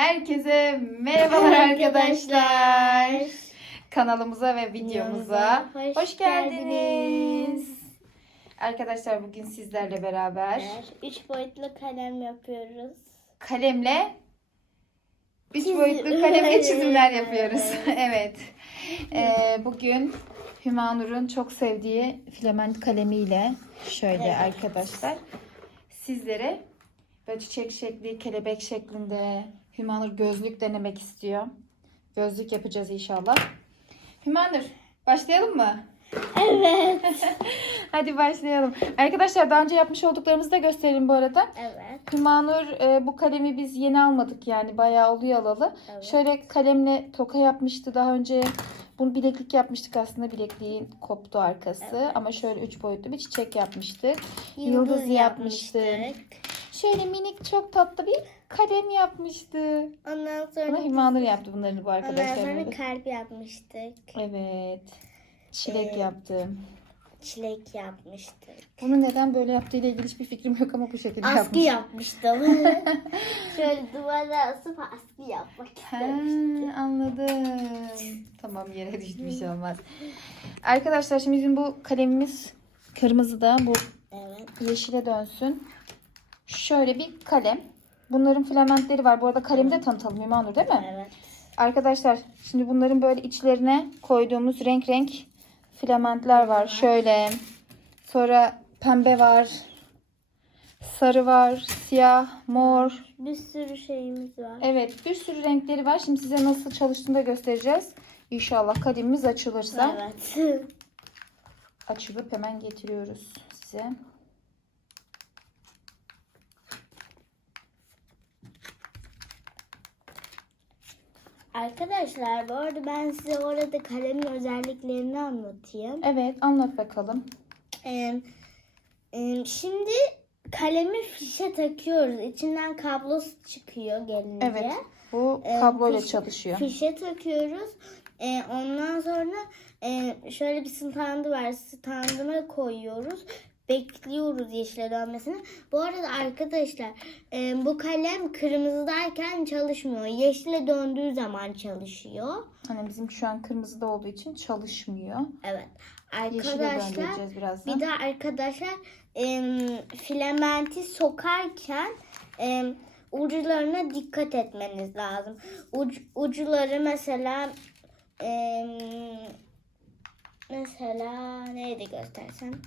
Herkese merhabalar arkadaşlar. Kanalımıza ve videomuza Hoş hoş geldiniz. geldiniz. Arkadaşlar bugün sizlerle beraber Üç boyutlu kalem yapıyoruz. kalemle üç boyutlu kalemle çizimler yapıyoruz. evet. Ee, bugün Hümanur'un çok sevdiği filament kalemiyle şöyle Evet. arkadaşlar sizlere böyle çiçek şekli, kelebek şeklinde Hümanur gözlük denemek istiyor. Gözlük yapacağız inşallah. Hümanur başlayalım mı? Evet. Hadi başlayalım. Arkadaşlar daha önce yapmış olduklarımızı da gösterelim bu arada. Evet. Hümanur e, bu kalemi biz yeni almadık yani bayağı oluyor alalı. Evet. Şöyle kalemle toka yapmıştı daha önce. Bunu bileklik yapmıştık aslında bilekliğin koptu arkası. Evet. Ama şöyle üç boyutlu bir çiçek yapmıştık. Yıldız yapmıştık. Şöyle minik çok tatlı bir kalem yapmıştı. Ondan sonra Buna Hümanur yaptı bunları bu ondan arkadaşlar. sonra böyle. kalp yapmıştık. Evet. Çilek Ee, yaptım. Çilek yapmıştık. Bunu neden böyle yaptığıyla ilgili hiçbir fikrim yok ama bu şekilde Askı yapmış. yapmıştım. Şöyle duvara asıp askı yapmak Ha, istemiştim. anladım. Tamam yere düştü bir şey olmaz. Arkadaşlar şimdi bizim bu kalemimiz kırmızı da bu Evet. yeşile dönsün. Şöyle bir kalem. Bunların filamentleri var. Bu arada kalemi de tanıtalım Hümanur değil mi? Evet. Arkadaşlar şimdi bunların böyle içlerine koyduğumuz renk renk filamentler var. Şöyle. Sonra pembe var. Sarı var. Siyah, mor. Bir sürü şeyimiz var. Evet bir sürü renkleri var. Şimdi size nasıl çalıştığını da göstereceğiz. İnşallah kalemimiz açılırsa. Evet. Açılıp hemen getiriyoruz size. Arkadaşlar bu arada ben size orada kalemin özelliklerini anlatayım. Evet anlat bakalım. Ee, e, şimdi kalemi fişe takıyoruz. İçinden kablosu çıkıyor gelince. Evet bu Ee, kabloyla fiş- çalışıyor. Fişe takıyoruz. Ee, ondan sonra e, şöyle bir standı var. Standına koyuyoruz. Bekliyoruz yeşile dönmesini. Bu arada arkadaşlar e, bu kalem kırmızıdayken çalışmıyor. Yeşile döndüğü zaman çalışıyor. Hani bizim şu an kırmızıda olduğu için çalışmıyor. Evet. Arkadaşlar birazdan. bir de arkadaşlar e, filamenti sokarken e, ucularına dikkat etmeniz lazım. Uc, ucuları mesela e, mesela neydi göstersem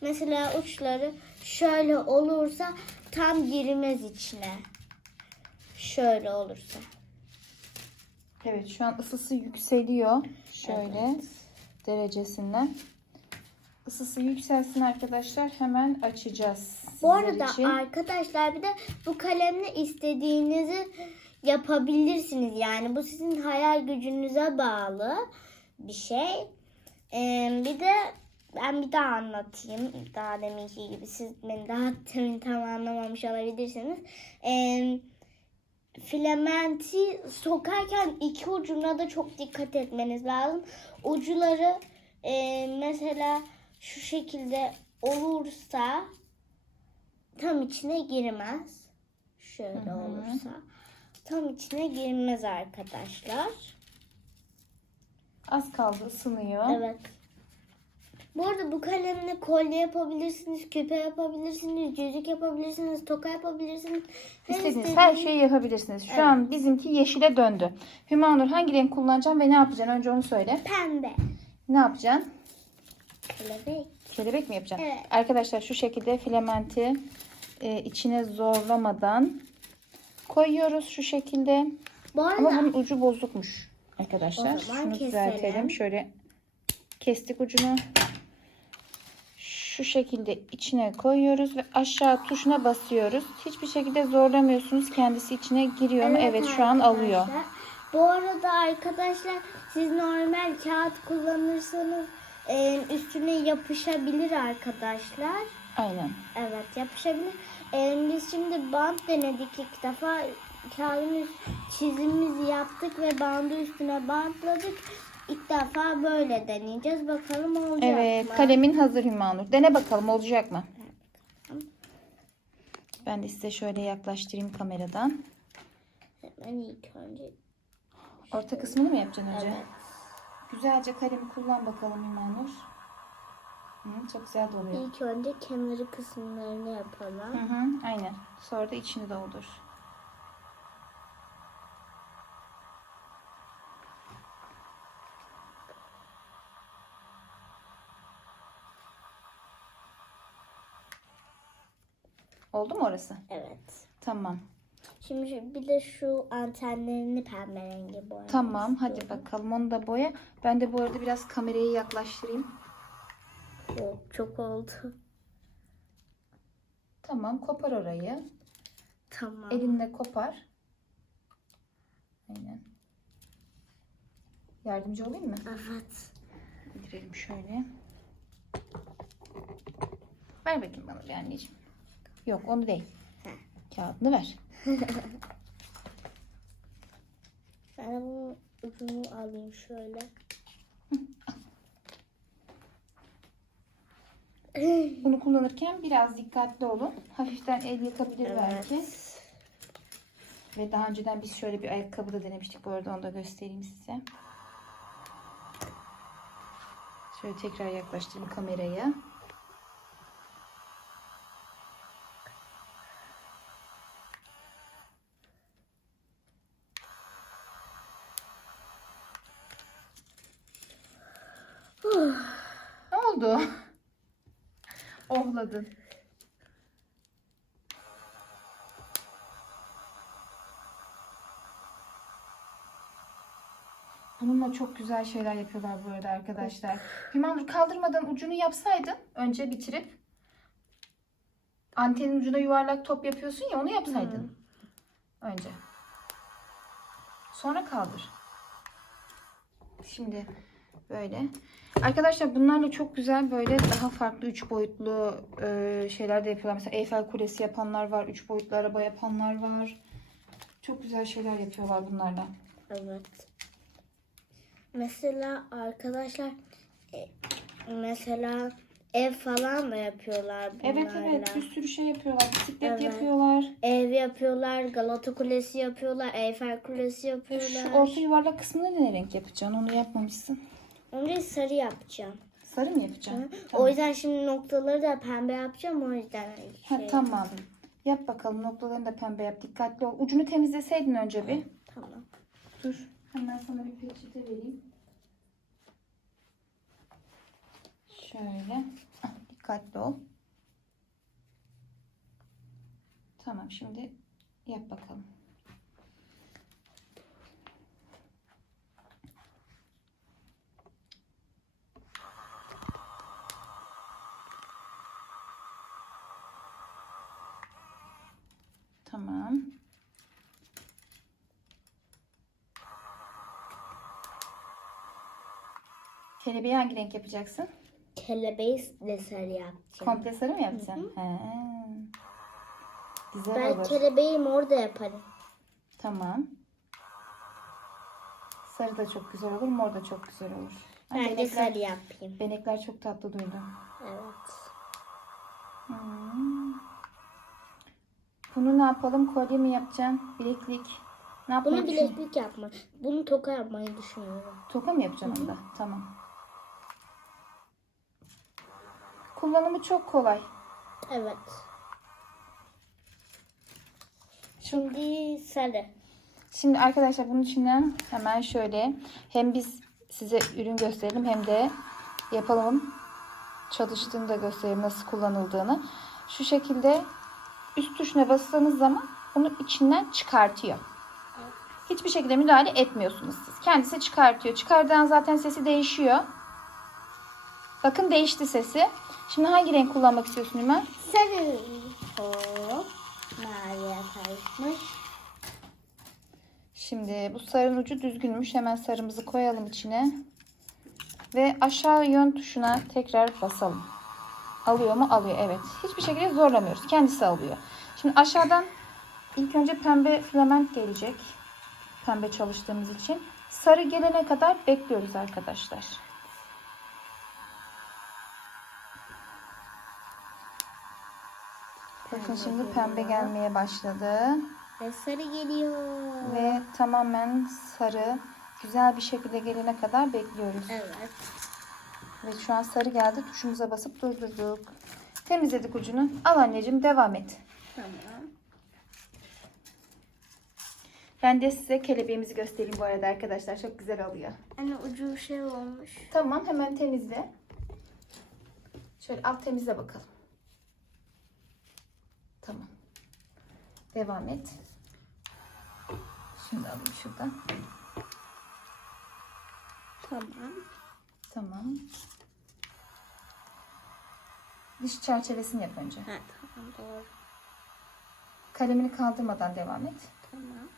mesela uçları şöyle olursa tam girmez içine. Şöyle olursa. Evet şu an ısısı yükseliyor. Şöyle Evet. derecesinden. Isısı yükselsin arkadaşlar. Hemen açacağız. Bu arada için. arkadaşlar bir de bu kalemle istediğinizi yapabilirsiniz. Yani bu sizin hayal gücünüze bağlı bir şey. Ee, bir de ben bir daha anlatayım. Daha deminki gibi siz beni daha demin tam anlamamış olabilirsiniz. Ee, filamenti sokarken iki ucuna da çok dikkat etmeniz lazım. Ucuları e, mesela şu şekilde olursa tam içine girmez. Şöyle Hı hı. olursa tam içine girmez arkadaşlar. Az kaldı ısınıyor. Evet. Bu arada bu kalemle kolye yapabilirsiniz, küpe yapabilirsiniz, yüzük yapabilirsiniz, toka yapabilirsiniz. Her İstediğiniz her şeyi yapabilirsiniz. Şu Evet. an bizimki yeşile döndü. Hümanur hangi renk kullanacağım ve ne yapacaksın? Önce onu söyle. Pembe. Ne yapacaksın? Kelebek. Kelebek mi yapacaksın? Evet. Arkadaşlar şu şekilde filamenti e, içine zorlamadan koyuyoruz şu şekilde. Bu arada Ama bunun ucu bozukmuş arkadaşlar. Şunu keselim. düzeltelim. Şöyle kestik ucunu. Şu şekilde içine koyuyoruz ve aşağı tuşuna basıyoruz. Hiçbir şekilde zorlamıyorsunuz. Kendisi içine giriyor mu? Evet şu an alıyor. Bu arada arkadaşlar siz normal kağıt kullanırsanız e, üstüne yapışabilir arkadaşlar. Aynen. Evet yapışabilir. E, biz şimdi bant denedik ilk defa. Kağıdın üst- çizimimizi yaptık ve bandı üstüne bantladık. İlk defa böyle deneyeceğiz. Bakalım olacak Evet mı? kalemin hazır Hümanur. Dene bakalım olacak mı? Ben de size şöyle yaklaştırayım kameradan. Ben ilk önce Orta kısmını mı yapacaksın önce? evet. Güzelce kalemi kullan bakalım İmanur. Hı, çok güzel doluyor. İlk önce kenarı kısımlarını Hı yapalım. hı, aynen. Sonra da içini doldur. Oldu mu orası? Evet. Tamam. Şimdi şu- bir de şu antenlerini pembe rengi boyamak Tamam hadi istiyorum. bakalım onu da boya. Ben de bu arada biraz kamerayı yaklaştırayım. Yok, çok oldu. Tamam kopar orayı. Tamam. Elinle kopar. Aynen. Yardımcı olayım mı? Evet. İndirelim şöyle. Ver bakayım bana bir anneciğim. Yok onu değil. Kağıdını ver. Ben bunun ucunu alayım şöyle. Bunu kullanırken biraz dikkatli olun. Hafiften el yakabilir belki. Ve daha önceden biz şöyle bir ayakkabı da denemiştik. Bu arada onu da göstereyim size. Şöyle tekrar yaklaştırayım kamerayı. Ohladın. Bununla çok güzel şeyler yapıyorlar bu arada arkadaşlar. Hümanur kaldırmadan ucunu yapsaydın önce bitirip antenin ucuna yuvarlak top yapıyorsun ya onu yapsaydın. Önce. Sonra kaldır. Şimdi böyle. Arkadaşlar bunlarla çok güzel böyle daha farklı üç boyutlu e, şeyler de yapıyorlar. Mesela Eyfel Kulesi yapanlar var. Üç boyutlu araba yapanlar var. Çok güzel şeyler yapıyorlar bunlarla. Evet. Mesela arkadaşlar e, mesela ev falan da yapıyorlar bunlarla. Evet evet bir sürü şey yapıyorlar. Bisiklet Evet. yapıyorlar. Ev yapıyorlar, Galata Kulesi yapıyorlar, Eyfel Kulesi Şu yapıyorlar. orta yuvarlak kısmını ne renk yapacaksın? Onu yapmamışsın. Önce sarı yapacağım. Sarı mı yapacaksın? O Tamam. yüzden şimdi noktaları da pembe yapacağım o yüzden. Ha, şey tamam. yaptım. Yap bakalım noktalarını da pembe yap. Dikkatli ol. Ucunu temizleseydin önce bir. Tamam. Dur. Hemen sana bir peçete vereyim. Şöyle. Ah, Dikkatli ol. Tamam şimdi yap bakalım. Tamam. Kelebeği hangi renk yapacaksın? Kelebeği de sarı yapacağım. Komple sarı mı yapacaksın? He. Güzel Ben olur. kelebeği mor da yaparım. Tamam. Sarı da çok güzel olur, mor da çok güzel olur. Ben de benekler, sarı yapayım. benekler çok tatlı duydum. Evet. Hmm. Bunu ne yapalım? Kolye mi yapacaksın? Bileklik. Ne Bunu bileklik yapma. Bunu toka yapmayı düşünüyorum. Toka mı yapacaksın onda? Tamam. Kullanımı çok kolay. Evet. Şimdi sarı. Şimdi arkadaşlar bunun içinden hemen şöyle hem biz size ürün gösterelim hem de yapalım. Çalıştığını da gösterelim nasıl kullanıldığını. Şu şekilde üst tuşuna bastığınız zaman bunu içinden çıkartıyor. Hiçbir şekilde müdahale etmiyorsunuz siz. Kendisi çıkartıyor. Çıkardığın zaten sesi değişiyor. Bakın değişti sesi. Şimdi hangi renk kullanmak istiyorsun Ümer? Sarı. Hop. Maviye karışmış. Şimdi bu sarının ucu düzgünmüş. Hemen sarımızı koyalım içine. Ve aşağı yön tuşuna tekrar basalım. Alıyor mu? Alıyor. Evet. Hiçbir şekilde zorlamıyoruz. Kendisi alıyor. Şimdi aşağıdan ilk önce pembe filament gelecek. Pembe çalıştığımız için. Sarı gelene kadar bekliyoruz arkadaşlar. Bakın şimdi pembe gelmeye başladı. Ve sarı geliyor. Ve tamamen sarı, güzel bir şekilde gelene kadar bekliyoruz. Evet. Ve şu an sarı geldi. Tuşumuza basıp durdurduk. Temizledik ucunu. Al anneciğim devam et. Tamam. Ben de size kelebeğimizi göstereyim bu arada arkadaşlar. Çok güzel oluyor. Anne ucu şey olmuş. Tamam hemen temizle. Şöyle alt temizle bakalım. Tamam. Devam et. Da alayım şuradan. Tamam. Tamam. Dış çerçevesini yap önce. Ha tamam doğru. Kalemini kaldırmadan devam et. Tamam.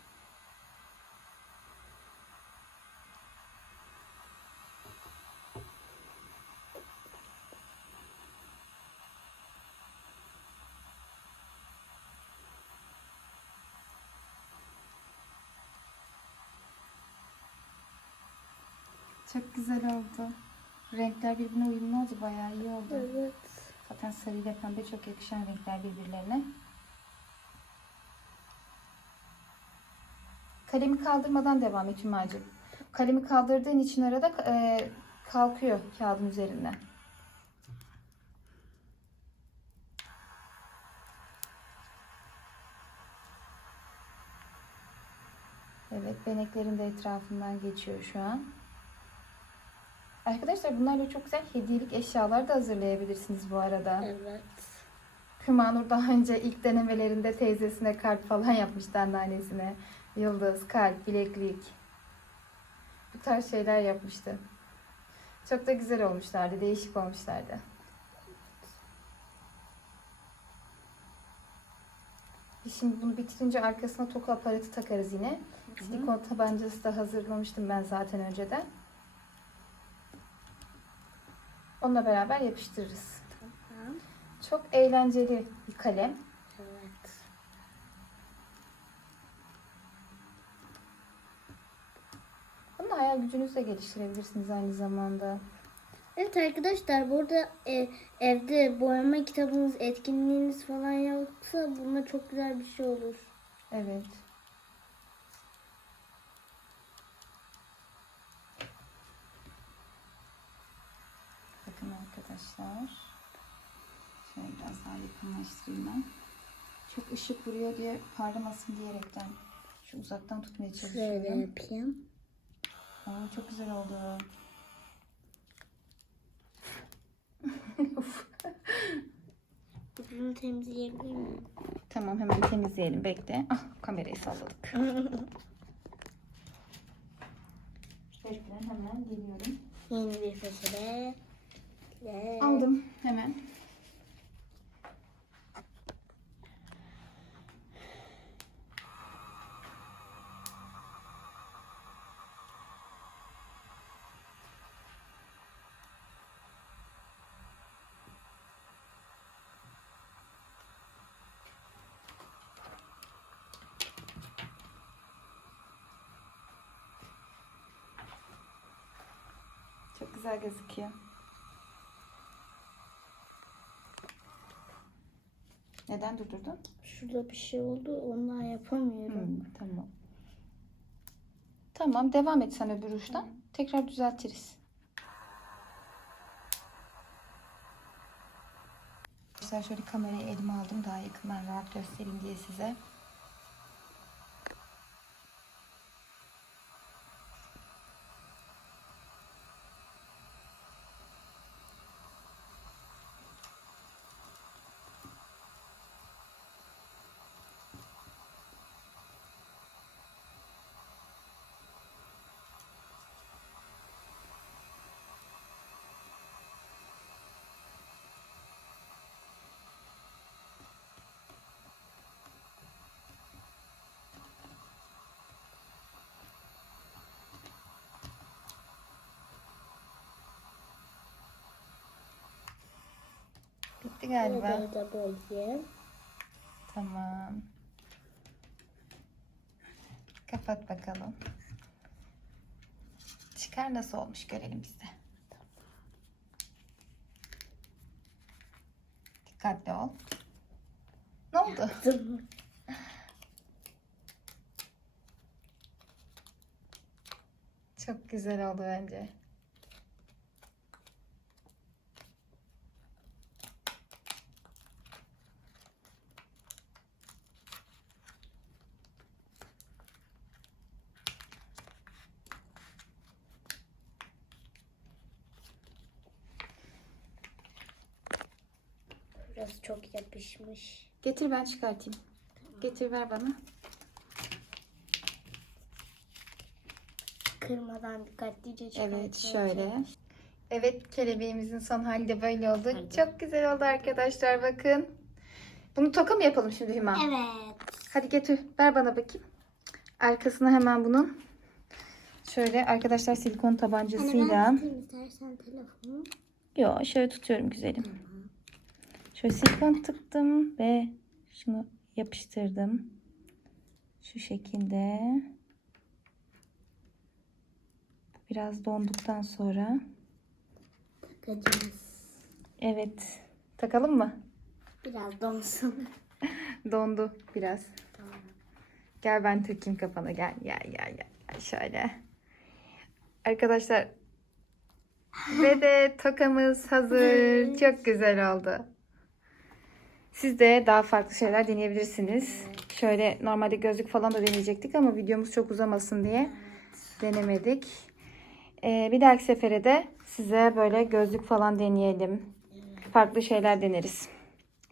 Çok güzel oldu. Renkler birbirine uyumlu oldu. Bayağı iyi oldu. Evet. Zaten sarı ile pembe çok yakışan renkler birbirlerine. Kalemi kaldırmadan devam et Hümacığım. Kalemi kaldırdığın için arada e, kalkıyor kağıdın üzerinden. Evet, beneklerin de etrafından geçiyor şu an. Arkadaşlar bunlarla çok güzel hediyelik eşyalar da hazırlayabilirsiniz bu arada. Evet. Hümanur daha önce ilk denemelerinde teyzesine kalp falan yapmıştı anneannesine. Yıldız, kalp, bileklik. Bu tarz şeyler yapmıştı. Çok da güzel olmuşlardı, değişik olmuşlardı. Şimdi bunu bitirince arkasına toka aparatı takarız yine. Silikon tabancası da hazırlamıştım ben zaten önceden. Onunla beraber yapıştırırız. Tamam. Çok eğlenceli bir kalem. Evet. Bunu hayal gücünüzü de geliştirebilirsiniz aynı zamanda. Evet arkadaşlar burada e, evde boyama kitabınız, etkinliğiniz falan yoksa bununla çok güzel bir şey olur. Evet. Bakın arkadaşlar. Şöyle biraz daha yakınlaştırayım ben. Çok ışık vuruyor diye parlamasın diyerekten şu uzaktan tutmaya Şöyle çalışıyorum. yapayım. Oo, çok güzel oldu. Bunu temizleyebilir miyim? tamam hemen temizleyelim. Bekle. Ah kamerayı salladık. Bekle hemen geliyorum. Yeni bir fasulye. Aldım hemen. Çok güzel gözüküyor. Neden durdurdun? Şurada bir şey oldu ondan yapamıyorum. Hmm, tamam. Tamam devam et sen öbür uçtan. Tekrar düzeltiriz. Arkadaşlar şöyle kamerayı elime aldım daha yakından rahat göstereyim diye size. Bitti galiba. Buraları da boyayayım. Tamam. Kapat bakalım. Çıkar nasıl olmuş görelim biz de. Dikkatli ol. Ne oldu? Çok güzel oldu bence. Burası çok yapışmış. Getir ben çıkartayım. Getir ver bana. Kırmadan dikkatlice Evet çıkartmaya şöyle. Evet kelebeğimizin son hali de böyle oldu. Hadi. Çok güzel oldu arkadaşlar bakın. Bunu toka mı yapalım şimdi Hüma? Evet. Hadi getir ver bana bakayım. Arkasına hemen bunun şöyle arkadaşlar silikon tabancasıyla. Anne ben tutayım istersen telefonu. Yo şöyle tutuyorum güzelim. Şöyle silikon tıktım ve şunu yapıştırdım. Şu şekilde. Biraz donduktan sonra Takacağız. evet takalım mı? Biraz donsun. Dondu biraz. tamam. Gel ben takayım kafana gel gel gel gel, gel şöyle. Arkadaşlar ve de tokamız hazır. Çok güzel oldu. Siz de daha farklı şeyler deneyebilirsiniz. Şöyle normalde gözlük falan da deneyecektik ama videomuz çok uzamasın diye denemedik. Ee, bir dahaki sefere de size böyle gözlük falan deneyelim. Farklı şeyler deneriz.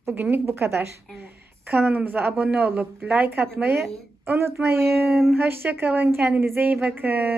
Bugünlük bu kadar. Evet. Kanalımıza abone olup like atmayı unutmayın. Hoşçakalın. Kendinize iyi bakın.